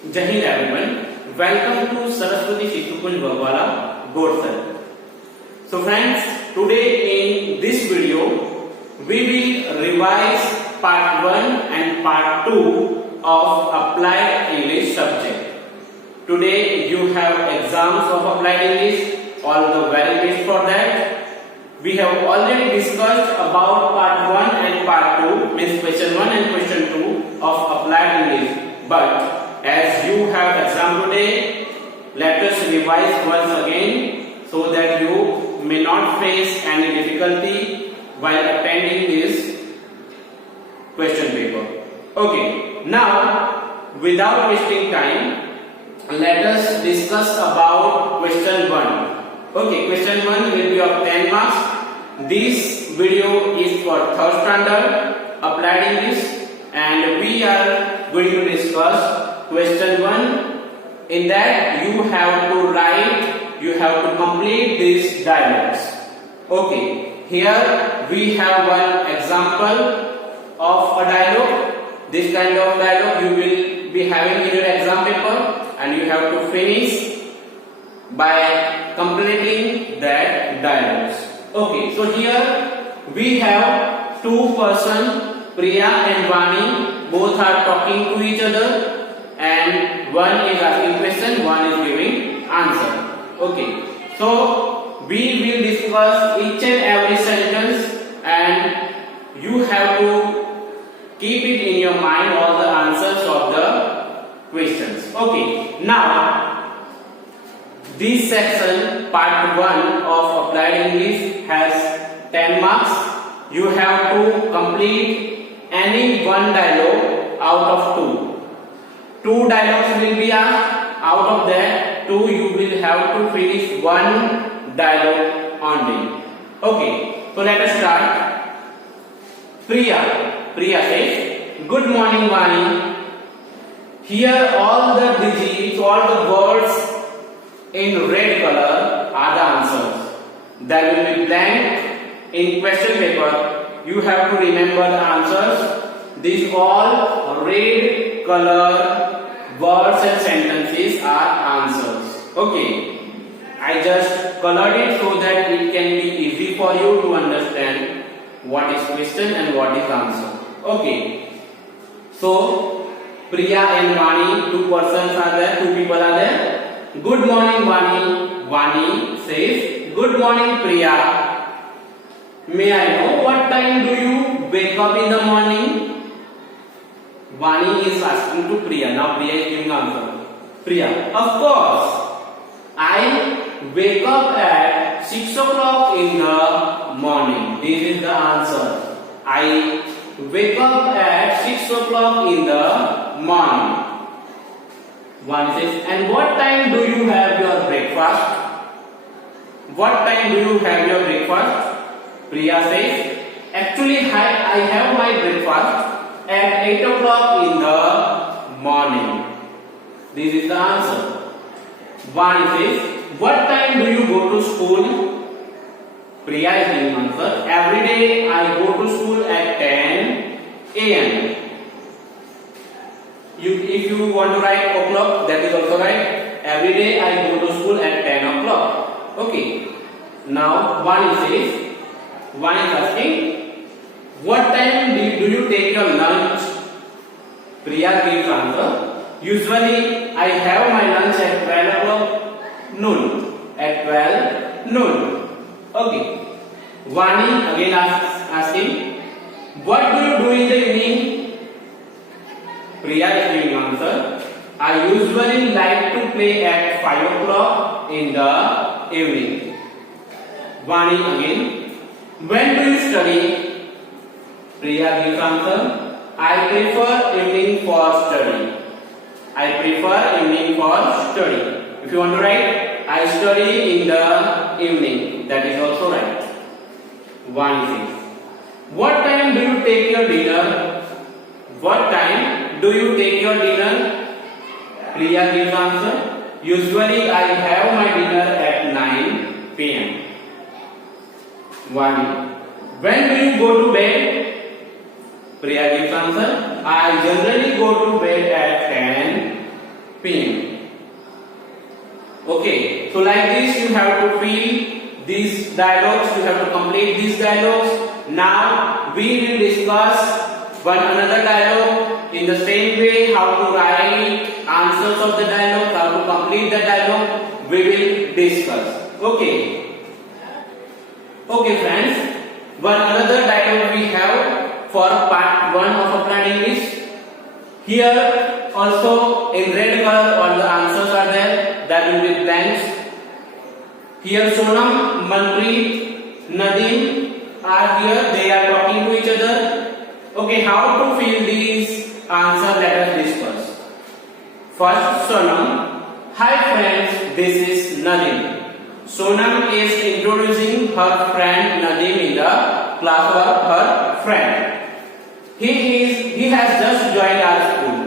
Jai Hind everyone. Welcome to Saraswati Shikshakund Bagwala Board. So friends, today in this video we will revise part 1 and part 2 of Applied English subject. Today you have exams of Applied English, all the very best for that. We have already discussed about part 1 and part 2, means question 1 and question 2 of Applied English. But as you have exam today, let us revise once again so that you may not face any difficulty while attending this question paper. Okay, now without wasting time, let us discuss about question 1. Okay, question 1 will be of 10 marks. This video is for 3rd standard Applied English and we are going to discuss question 1. In that you have to write, you have to complete these dialogues. Okay, here we have one example of a dialogue. This kind of dialogue you will be having in your exam paper and you have to finish by completing that dialogues. Okay, so here we have two persons, Priya and Vani, both are talking to each other. And one is asking question, one is giving answer. Okay, so we will discuss each and every sentence and you have to keep it in your mind all the answers of the questions. Okay, now this section part 1 of Applied English has 10 marks. You have to complete any one dialogue out of 2. 2 dialogues will be asked. Out of that 2 you will have to finish one dialogue only. Okay, so let us start. Priya says, "Good morning, Vani. Here all the digits, all the words in red color are the answers. There will be blank in question paper. You have to remember the answers. These all red color words and sentences are answers. Okay, I just colored it so that it can be easy for you to understand what is question and what is answer. Okay, so Priya and Vani, 2 persons are there, 2 people are there. Good morning, Vani. Vani says, "Good morning, Priya. May I know what time do you wake up in the morning?" Vani is asking to Priya. Now Priya is giving answer. Priya, "Of course. I wake up at 6 o'clock in the morning." This is the answer. I wake up at 6 o'clock in the morning. Vani says, "And what time do you have your breakfast?" What time do you have your breakfast? Priya says, "Actually, I have my breakfast at 8 o'clock in the morning." This is the answer. Vani says, "What time do you go to school?" Priya is giving answer. "Every day I go to school at 10 a.m. If you want to write o'clock, that is also right. Every day I go to school at 10 o'clock. Okay. Now Vani is asking, "What time do you take your lunch?" Priya gives answer. "Usually I have my lunch at 12 o'clock noon." At 12 noon. Okay. Vani again asking, "What do you do in the evening?" Priya is giving answer. "I usually like to play at 5 o'clock in the evening." Vani again, "When do you study?" Priya gives answer. "I prefer evening for study." I prefer evening for study. If you want to write, I study in the evening. That is also right. Vani says, "What time do you take your dinner?" What time do you take your dinner? Priya gives answer. "Usually I have my dinner at 9 p.m. Vani, "When do you go to bed?" Priya gives answer. "I generally go to bed at 10 p.m. Okay, so like this you have to fill these dialogues, you have to complete these dialogues. Now we will discuss one another dialogue in the same way, how to write answers of the dialogue, how to complete the dialogue, we will discuss. Okay. Okay friends, one another dialogue we have for part 1 of applied English. Here also in red color all the answers are there, that will be blanks. Here Sonam, Manpreet, Nadeem are here, they are talking to each other. Okay, how to fill these answers, let us discuss. First Sonam, hi friends, this is Nadeem. Sonam is introducing her friend Nadeem in the class of her friend. He has just joined our school.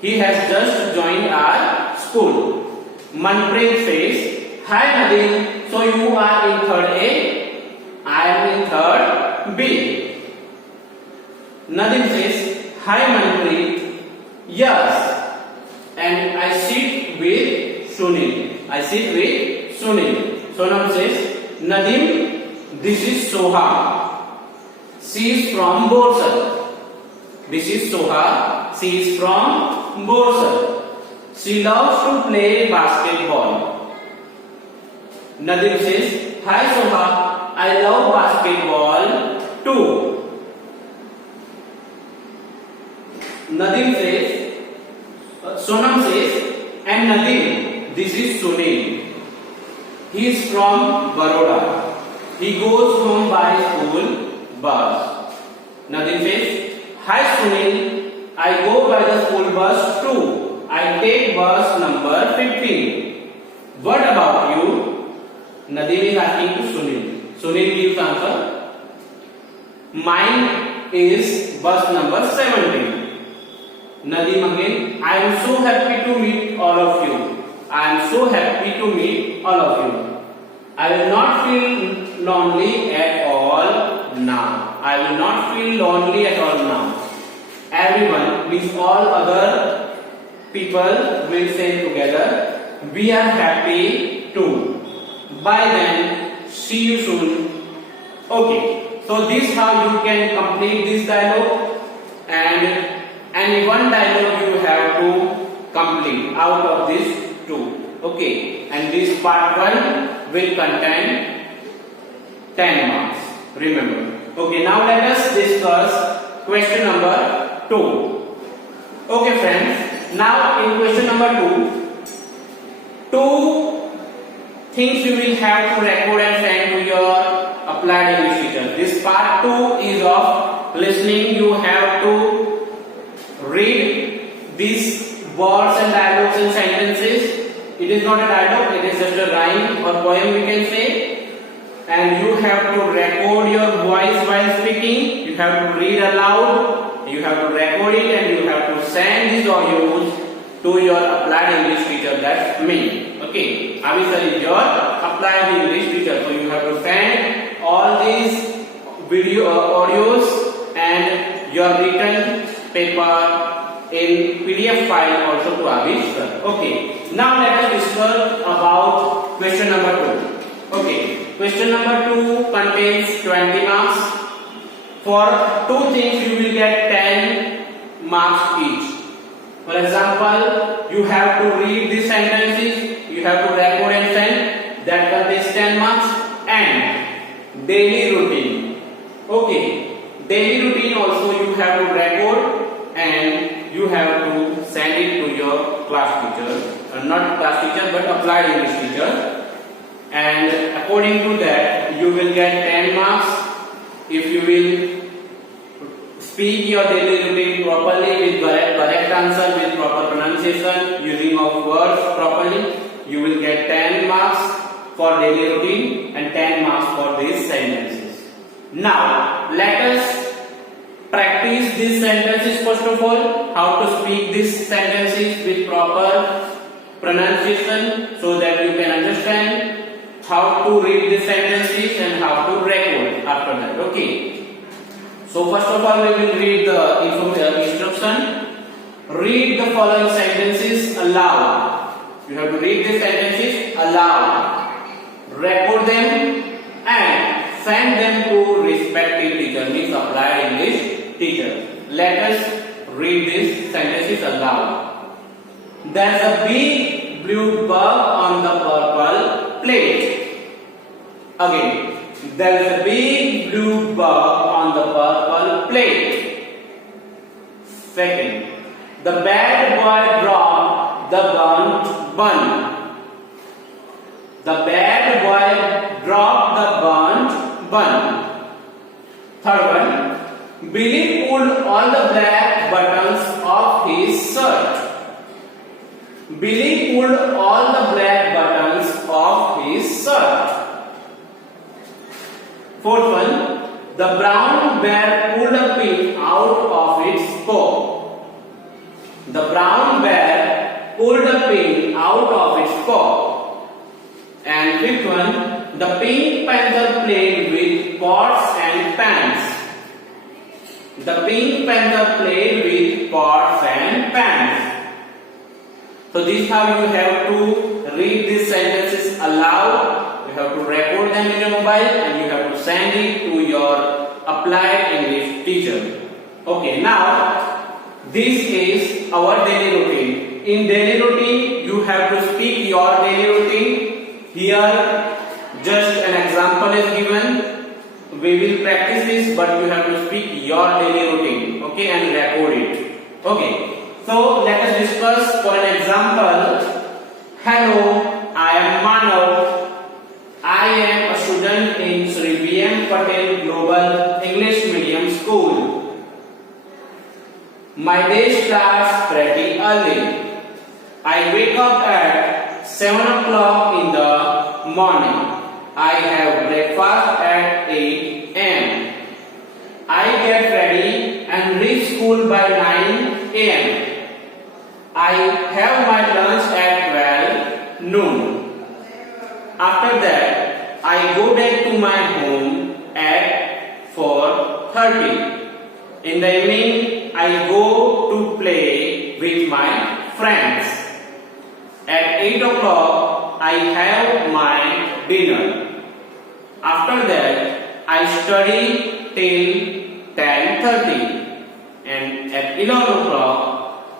He has just joined our school. Manpreet says, hi Nadeem, so you are in third A, I am in third B. Nadeem says, hi Manpreet, yes, and I sit with Sunil. I sit with Sunil. Sonam says, Nadeem, this is Soha. She is from Borsal. This is Soha. She is from Borsal. She loves to play basketball. Nadeem says, hi Soha, I love basketball too. Nadeem says, Sonam says, and Nadeem, this is Sunil. He is from Baroda. He goes home by school bus. Nadeem says, hi Sunil, I go by the school bus too. I take bus number 15. What about you? Nadeem is asking to Sunil. Sunil gives answer. Mine is bus number 17. Nadeem again, I am so happy to meet all of you. I am so happy to meet all of you. I will not feel lonely at all now. I will not feel lonely at all now. Everyone, means all other people will say together, we are happy too. Bye then, see you soon. Okay, so this is how you can complete this dialogue, and one dialogue you have to complete out of these two. Okay, and this part 1 will contain 10 marks. Remember. Okay, now let us discuss question number 2. Okay friends, now in question number 2 things you will have to record and send to your applied English teacher. This part 2 is of listening. You have to read these words and dialogues and sentences. It is not a dialogue, it is just a rhyme or poem we can say. And you have to record your voice while speaking. You have to read aloud. You have to record it and you have to send these audios to your applied English teacher. That's me. Okay, Avi sir is your applied English teacher. So you have to send all these video audios and your written paper in PDF file also to Avi sir. Okay, now let us discuss about question number 2. Okay, question number 2 contains 20 marks. For 2 things you will get 10 marks each. For example, you have to read these sentences, you have to record and send, that contains 10 marks. And daily routine. Okay, daily routine also you have to record and you have to send it to your class teacher, not class teacher but applied English teacher, and according to that you will get 10 marks. If you will speak your daily routine properly with correct answer, with proper pronunciation, using of words properly, you will get 10 marks for daily routine and 10 marks for these sentences. Now let us practice these sentences first of all, how to speak these sentences with proper pronunciation so that you can understand how to read the sentences and how to record after that. Okay. So first of all we will read the instruction. Read read the following sentences aloud. You have to read these sentences aloud, record them, and send them to respective teacher, means applied English teacher. Let us read these sentences aloud. There's a big blue bug on the purple plate. Again, there's a big blue bug on the purple plate. Second, the bad boy dropped the burnt bun. The bad boy dropped the burnt bun. Third one, Billy pulled all the black buttons of his shirt. Billy pulled all the black buttons of his shirt. Fourth one, the brown bear pulled a pin out of its paw. The brown bear pulled a pin out of its paw. And fifth one, the pink panther played with pots and pans. The pink panther played with pots and pans. So this is how you have to read these sentences aloud. You have to record them in your mobile and you have to send it to your applied English teacher. Okay, now this is our daily routine. In daily routine, you have to speak your daily routine. Here, just an example is given. We will practice this, but you have to speak your daily routine, okay, and record it. Okay. So let us discuss for an example. Hello, I am Manav. I am a student in Sri B.M. Patel Global English Medium School. My day starts pretty early. I wake up at 7 o'clock in the morning. I have breakfast at 8 a.m. I get ready and reach school by 9 a.m. I have my lunch at 12 noon. After that, I go back to my home at 4:30. In the evening, I go to play with my friends. At 8 o'clock, I have my dinner. After that, I study till 10:30. And at 11 o'clock,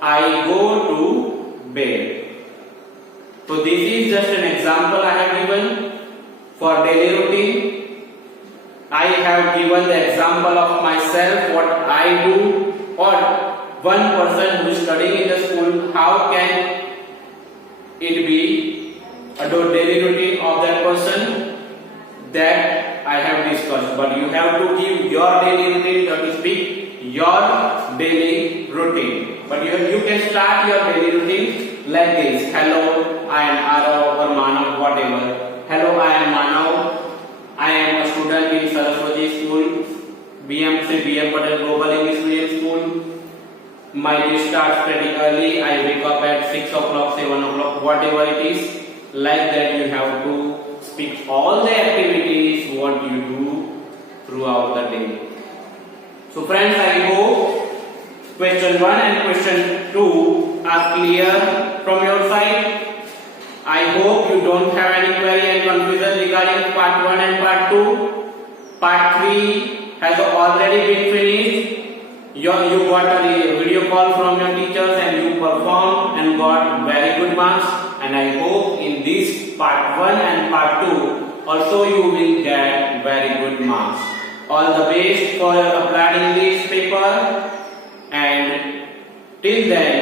I go to bed. So this is just an example I have given for daily routine. I have given the example of myself, what I do, or one person who is studying in the school, how can it be a daily routine of that person, that I have discussed. But you have to give your daily routine, you have to speak your daily routine. But you can start your daily routine like this. Hello, I am Arav or Manav, whatever. Hello, I am Manav. I am a student in Saraswati School, B.M. Patel Global English Medium School. My day starts pretty early. I wake up at 6 o'clock, 7 o'clock, whatever it is. Like that, you have to speak all the activities what you do throughout the day. So friends, I hope question 1 and question 2 are clear from your side. I hope you don't have any query and confusion regarding part 1 and part 2. Part 3 has already been finished. You got a video call from your teachers and you performed and got very good marks. And I hope in this part 1 and part 2 also you will get very good marks. All the best for your applied English paper, and till then